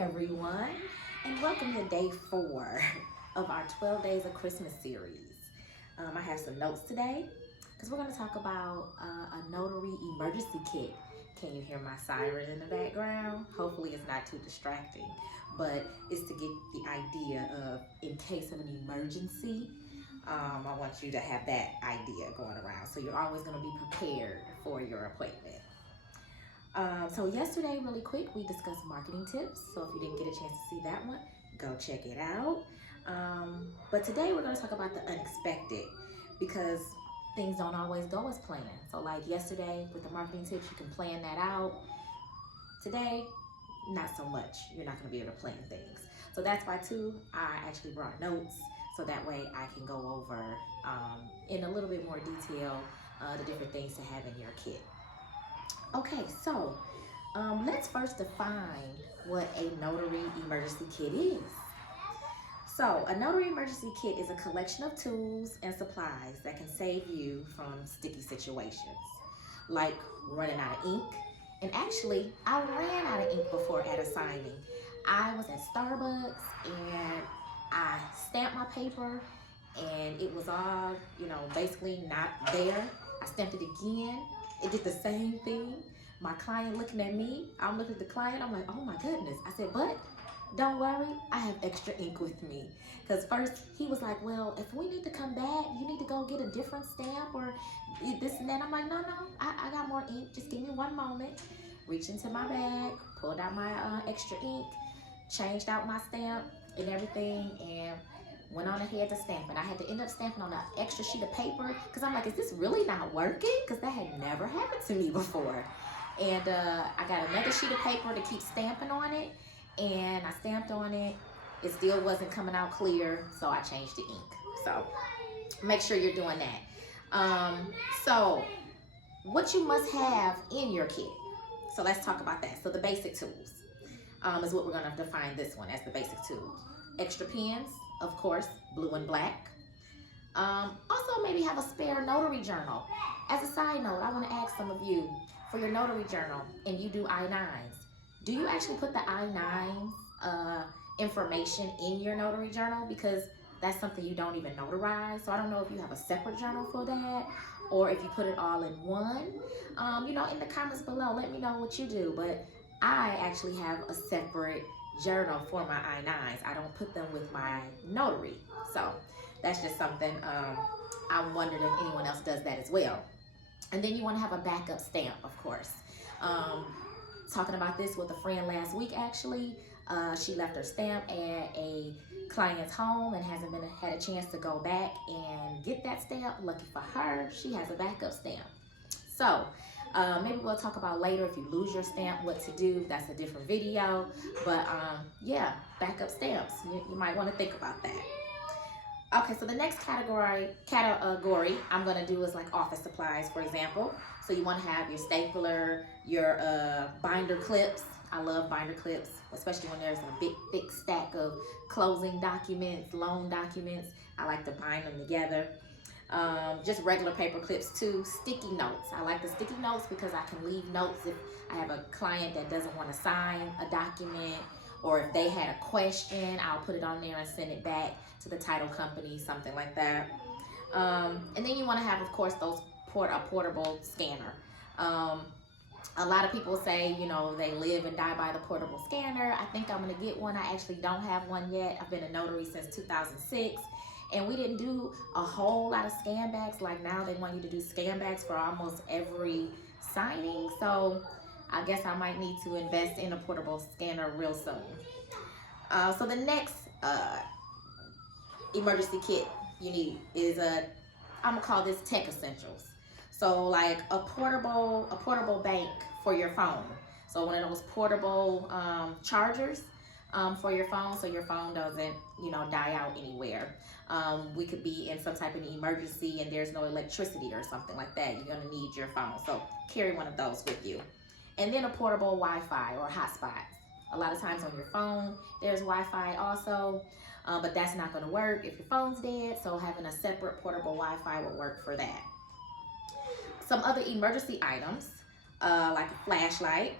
everyone, and welcome to day 4 of our 12 Days of Christmas series. I have some notes today because we're going to talk about a notary emergency kit. Can you hear my siren in the background? Hopefully it's not too distracting, but it's to get the idea of in case of an emergency. I want you to have that idea going around, so you're always going to be prepared for your appointment. So yesterday, really quick, we discussed marketing tips. So if you didn't get a chance to see that one, go check it out. But today we're going to talk about the unexpected because things don't always go as planned. So like yesterday with the marketing tips, you can plan that out. Today, not so much. You're not going to be able to plan things. So that's why too, I actually brought notes so that way I can go over in a little bit more detail the different things to have in your kit. Okay, so let's first define what a notary emergency kit is. So a notary emergency kit is a collection of tools and supplies that can save you from sticky situations, like running out of ink. And actually, I ran out of ink before at a signing. I was at Starbucks and I stamped my paper and it was all, basically not there. I stamped it again. It did the same thing. My client looking at me, I'm looking at the client, I'm like, oh my goodness. I said, but don't worry, I have extra ink with me. Because first he was like, well, if we need to come back, you need to go get a different stamp or this and that. I'm like, no, I got more ink. Just give me one moment. Reached into my bag, pulled out my extra ink, changed out my stamp and everything, and went on ahead to stamp. And I had to end up stamping on an extra sheet of paper because I'm like, is this really not working? Because that had never happened to me before. And I got another sheet of paper to keep stamping on it, and I stamped on it. It still wasn't coming out clear, so I changed the ink. So make sure you're doing that. So what you must have in your kit. So let's talk about that. So the basic tools is what we're going to define this one as, the basic tools. Extra pens, of course, blue and black. Also maybe have a spare notary journal. As a side note, I want to ask some of you, for your notary journal and you do I-9s, do you actually put the I-9s information in your notary journal? Because that's something you don't even notarize. So I don't know if you have a separate journal for that or if you put it all in one. In the comments below, let me know what you do. But I actually have a separate journal for my I-9s. I don't put them with my notary. So that's just something I'm wondering if anyone else does that as well. And then you want to have a backup stamp, of course. Talking about this with a friend last week, actually. She left her stamp at a client's home and hasn't had a chance to go back and get that stamp. Lucky for her, she has a backup stamp. So maybe we'll talk about later if you lose your stamp, what to do. That's a different video. But yeah, backup stamps. You might want to think about that. Okay, so the next category I'm going to do is like office supplies, for example. So you want to have your stapler, your binder clips. I love binder clips, especially when there's a big, thick stack of closing documents, loan documents. I like to bind them together. Just regular paper clips too. Sticky notes. I like the sticky notes because I can leave notes if I have a client that doesn't want to sign a document, or if they had a question, I'll put it on there and send it back to the title company, something like that. And then you want to have, of course, a portable scanner. A lot of people say, they live and die by the portable scanner. I think I'm going to get one. I actually don't have one yet. I've been a notary since 2006. And we didn't do a whole lot of scan bags. Like now they want you to do scan bags for almost every signing. So I guess I might need to invest in a portable scanner real soon. So the next emergency kit you need is I'm gonna call this tech essentials. So like a portable bank for your phone. So one of those portable chargers for your phone, so your phone doesn't die out anywhere. We could be in some type of emergency and there's no electricity or something like that. You're gonna need your phone, so carry one of those with you. And then a portable Wi-Fi or hotspot. A lot of times on your phone there's Wi-Fi also, but that's not going to work if your phone's dead, so having a separate portable Wi-Fi will work for that. Some other emergency items like a flashlight,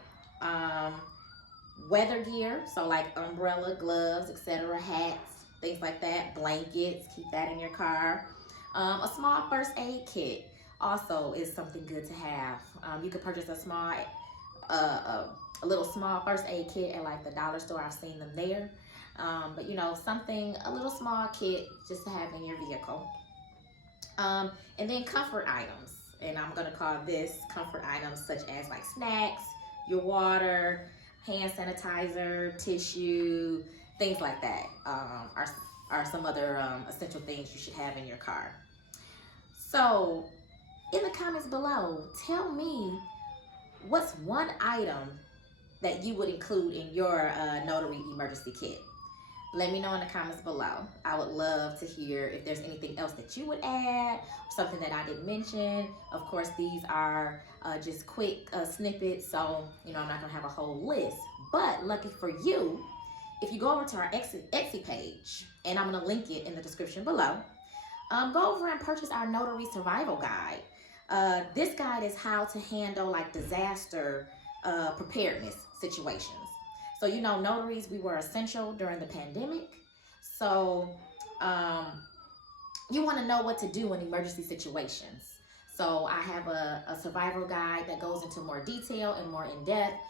weather gear, so like umbrella, gloves, etc., hats, things like that, blankets, keep that in your car. A small first aid kit also is something good to have. You could purchase a little small first aid kit at like the dollar store. I've seen them there. But something, a little small kit just to have in your vehicle. And then comfort items. And I'm going to call this comfort items such as like snacks, your water, hand sanitizer, tissue, things like that are some other essential things you should have in your car. So, in the comments below, tell me what's one item that you would include in your notary emergency kit. Let me know in the comments below. I would love to hear if there's anything else that you would add, something that I didn't mention. Of course, these are just quick snippets, so I'm not gonna have a whole list. But lucky for you, if you go over to our Etsy page, and I'm gonna link it in the description below, go over and purchase our notary survival guide. This guide is how to handle like disaster preparedness situations. So, notaries, we were essential during the pandemic. So, you want to know what to do in emergency situations. So, I have a survival guide that goes into more detail and more in depth.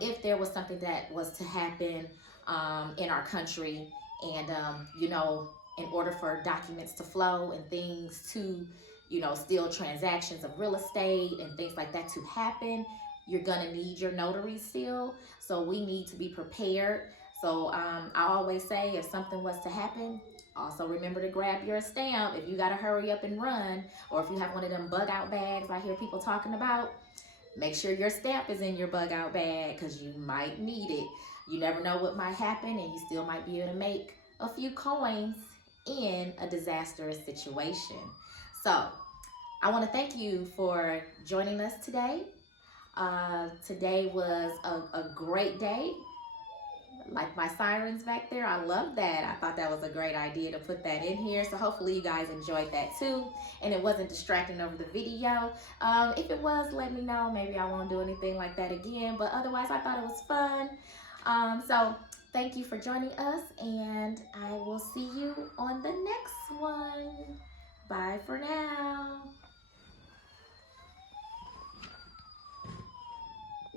If there was something that was to happen in our country, and, in order for documents to flow and things to, still transactions of real estate and things like that to happen, you're gonna need your notary seal. So we need to be prepared. So I always say, if something was to happen, also remember to grab your stamp. If you gotta hurry up and run, or if you have one of them bug out bags I hear people talking about, make sure your stamp is in your bug out bag, because you might need it. You never know what might happen, and you still might be able to make a few coins in a disastrous situation. So I want to thank you for joining us today. Today was a great day. Like my sirens back there, I love that. I thought that was a great idea to put that in here. So hopefully you guys enjoyed that too, and it wasn't distracting over the video. If it was, let me know. Maybe I won't do anything like that again, but otherwise I thought it was fun. So thank you for joining us, and I will see you on the next one. Bye for now.